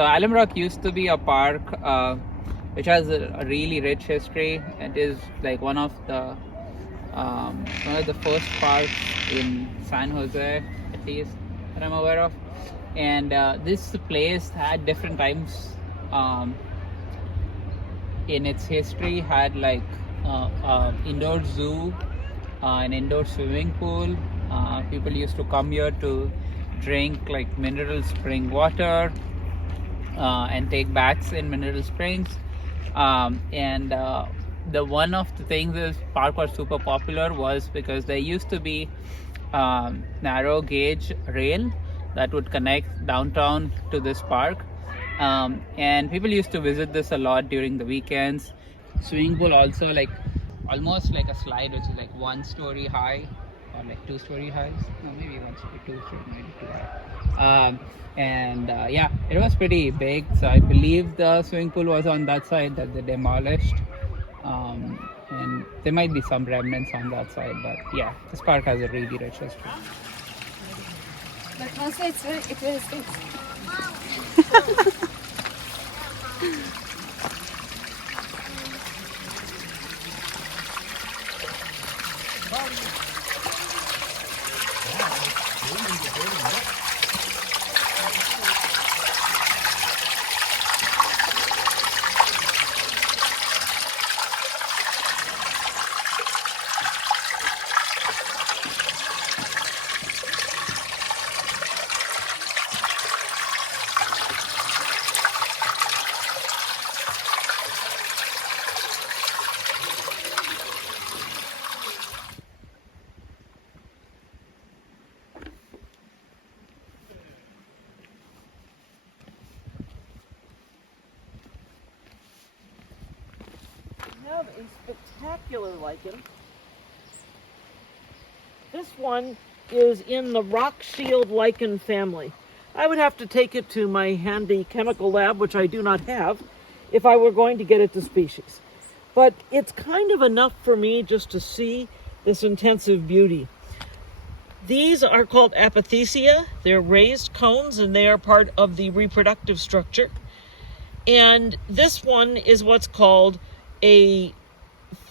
So Alum Rock used to be a park which has a really rich history. It is like one of the first parks in San Jose, at least that I'm aware of. And this place had different times in its history. Had like indoor zoo, an indoor swimming pool. People used to come here to drink like mineral spring water and take baths in mineral springs. And the one of the things this park was super popular was because there used to be narrow gauge rail that would connect downtown to this park, and people used to visit this a lot during the weekends. Swimming pool also, like almost like a slide which is like 1 story high or like 2 story highs. No, maybe 1 story, 2 story, maybe 2 high. And yeah, it was pretty big. So I believe the swimming pool was on that side that they demolished. And there might be some remnants on that side, but yeah, this park has a really rich history. But mostly it really stinks. Have a spectacular lichen. This one is in the rock shield lichen family. I would have to take it to my handy chemical lab, which I do not have, if I were going to get it to species. But it's kind of enough for me just to see this intensive beauty. These are called apothecia. They're raised cones and they are part of the reproductive structure. And this one is what's called a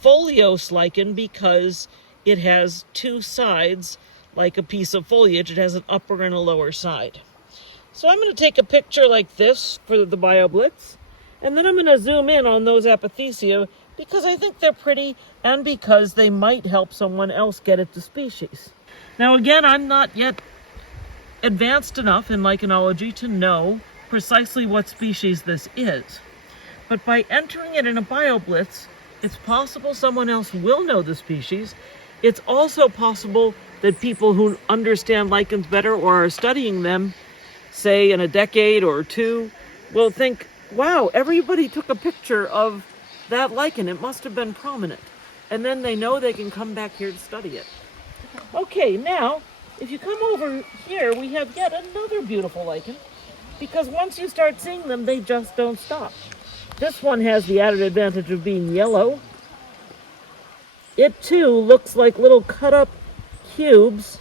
foliose lichen because it has 2 sides like a piece of foliage. It has an upper and a lower side. So I'm going to take a picture like this for the BioBlitz, and then I'm going to zoom in on those apothecia because I think they're pretty and because they might help someone else get it to species. Now again, I'm not yet advanced enough in lichenology to know precisely what species this is. But by entering it in a BioBlitz, it's possible someone else will know the species. It's also possible that people who understand lichens better or are studying them, say in a decade or 2, will think, wow, everybody took a picture of that lichen. It must have been prominent. And then they know they can come back here to study it. Okay, now, if you come over here, we have yet another beautiful lichen, because once you start seeing them, they just don't stop. This one has the added advantage of being yellow. It too looks like little cut up cubes.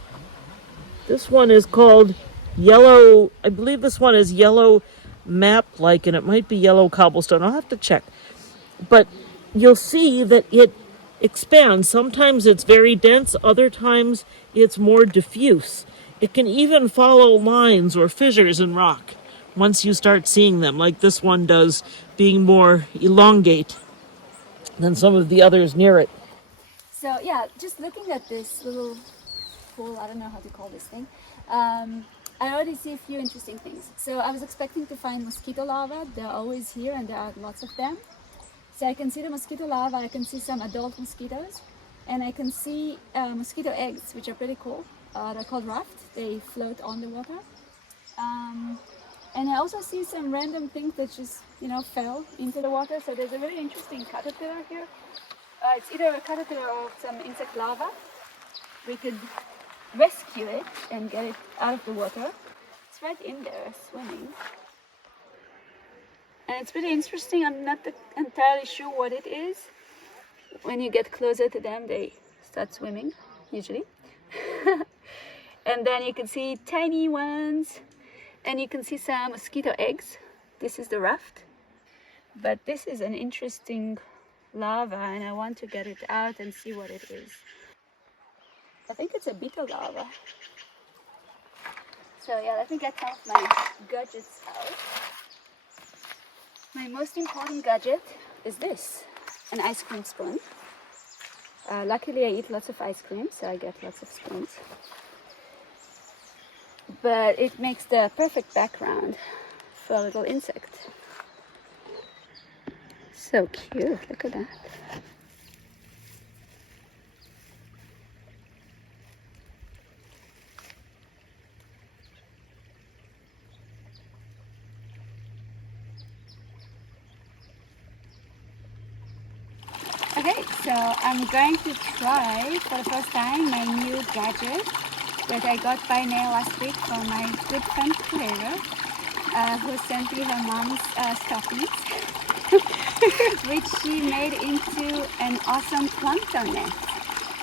This one is called yellow, I believe this one is yellow map lichen. It might be yellow cobblestone. I'll have to check. But you'll see that it expands. Sometimes it's very dense, other times it's more diffuse. It can even follow lines or fissures in rock once you start seeing them, like this one does, being more elongate than some of the others near it. So yeah, just looking at this little pool, I don't know how to call this thing, I already see a few interesting things. So I was expecting to find mosquito larvae. They're always here and there are lots of them. So I can see the mosquito larvae, I can see some adult mosquitoes, and I can see mosquito eggs, which are pretty cool. They're called raft. They float on the water. And I also see some random things that just, fell into the water. So there's a really interesting caterpillar here. It's either a caterpillar or some insect larva. We could rescue it and get it out of the water. It's right in there swimming. And it's pretty interesting. I'm not entirely sure what it is. When you get closer to them, they start swimming, usually. And then you can see tiny ones. And you can see some mosquito eggs this is the raft, but this is an interesting lava and I want to get it out and see what it is. I think it's a bitter lava. So yeah, let me get some of my gadgets out. My most important gadget is this, an ice cream spoon. Luckily I eat lots of ice cream, so I get lots of spoons. But it makes the perfect background for a little insect. So cute, look at that. Okay, so I'm going to try for the first time my new gadget that I got by mail last week from my good friend Clara, who sent me her mom's stockings, which she made into an awesome plankton net.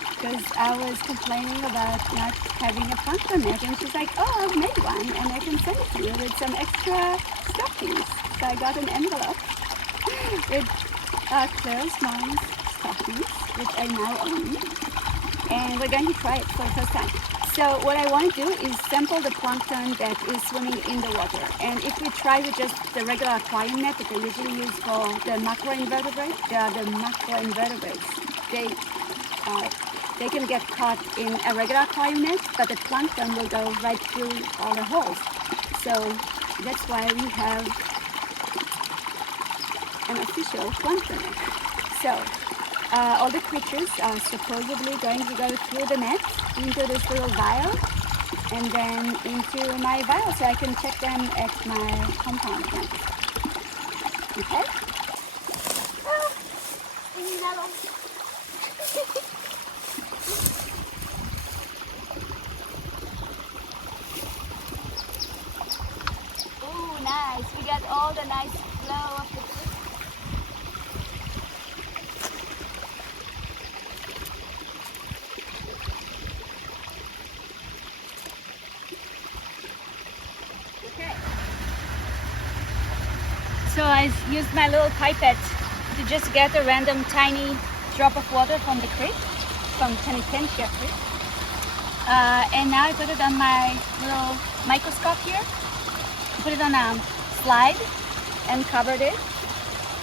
Because I was complaining about not having a plankton net, and she's like, oh, I've made one and I can send it to you with some extra stockings. So I got an envelope with Claire's mom's stockings, which I now own, and we're going to try it for the first time. So what I want to do is sample the plankton that is swimming in the water, and if we try with just the regular aquarium net that I usually use for the macroinvertebrates, they can get caught in a regular aquarium net, but the plankton will go right through all the holes. So that's why we have an official plankton net. So all the creatures are supposedly going to go through the net into this little vial and then into my vial so I can check them at my compound again. Okay? Oh, mellow. Oh, nice. We got all the nice flow of the creek. So I used my little pipette to just get a random tiny drop of water from the creek, from Penitencia Creek. And now I put it on my little microscope here. Put it on a slide and covered it.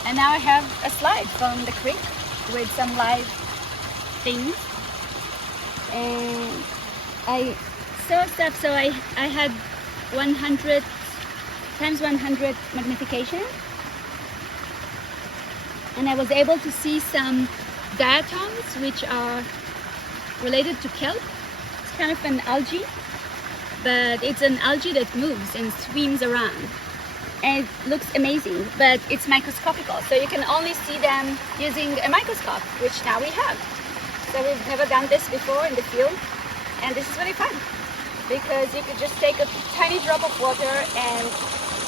And now I have a slide from the creek with some live things. And I saw stuff, so I had 100 times 100 magnification, and I was able to see some diatoms which are related to kelp. It's kind of an algae, but it's an algae that moves and swims around, and it looks amazing, but it's microscopical, so you can only see them using a microscope, which now we have. So we've never done this before in the field, and this is really fun because you could just take a tiny drop of water and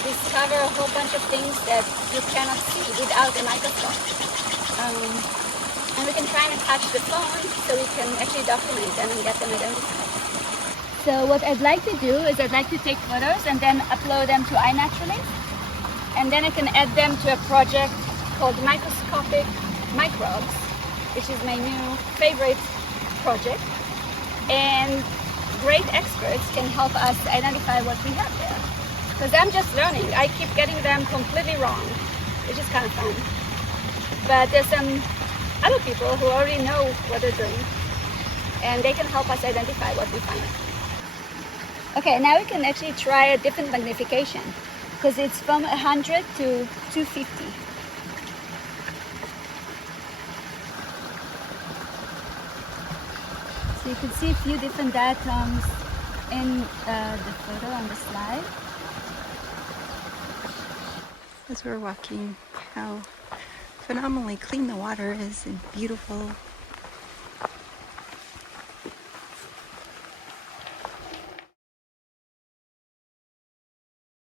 discover a whole bunch of things that you cannot see without a microscope. And we can try and attach the phone so we can actually document them and get them identified. So what I'd like to do is I'd like to take photos and then upload them to iNaturally. And then I can add them to a project called Microscopic Microbes, which is my new favorite project. And great experts can help us identify what we have there. Because I'm just learning. I keep getting them completely wrong, which is kind of fun. But there's some other people who already know what they're doing, and they can help us identify what we find. Okay, now we can actually try a different magnification, because it's from 100 to 250. So you can see a few different diatoms in the photo on the slide. As we're walking, how phenomenally clean the water is and beautiful